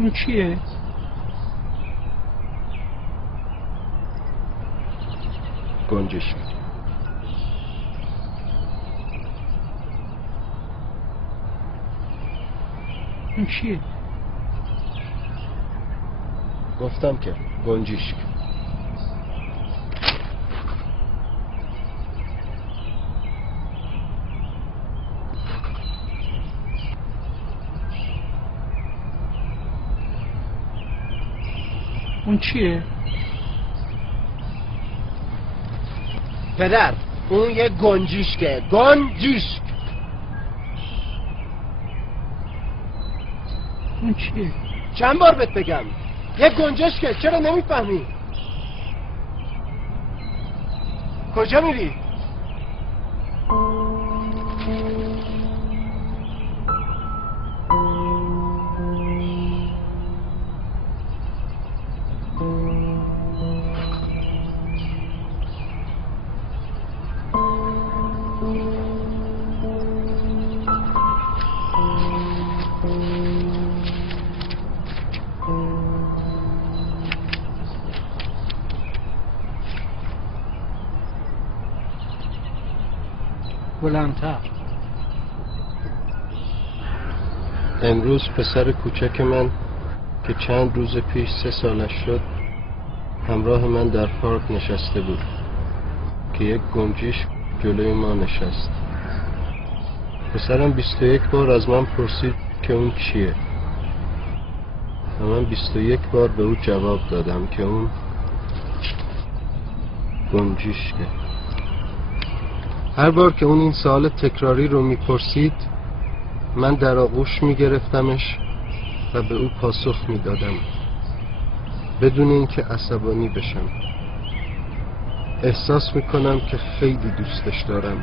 اون چیه؟ گنجشک. اون چیه؟ گفتم که گنجشک. اون چیه؟ پدر اون یه گنجشکه. گنجشک. اون چیه؟ چند بار بهت بگم یه گنجشکه، چرا نمیفهمی؟ کجا میری؟ بلندتر. امروز پسر کوچک من که چند روز پیش 3 سالش شد همراه من در پارک نشسته بود که یک گنجشک جلوی ما نشست. پسرم 21 بار از من پرسید که اون چیه و من 21 بار به او جواب دادم که اون گنجشکه. هر بار که اون این سوال تکراری رو میپرسید من در آغوش میگرفتمش و به او پاسخ میدادم بدون اینکه عصبانی بشم. احساس میکنم که خیلی دوستش دارم.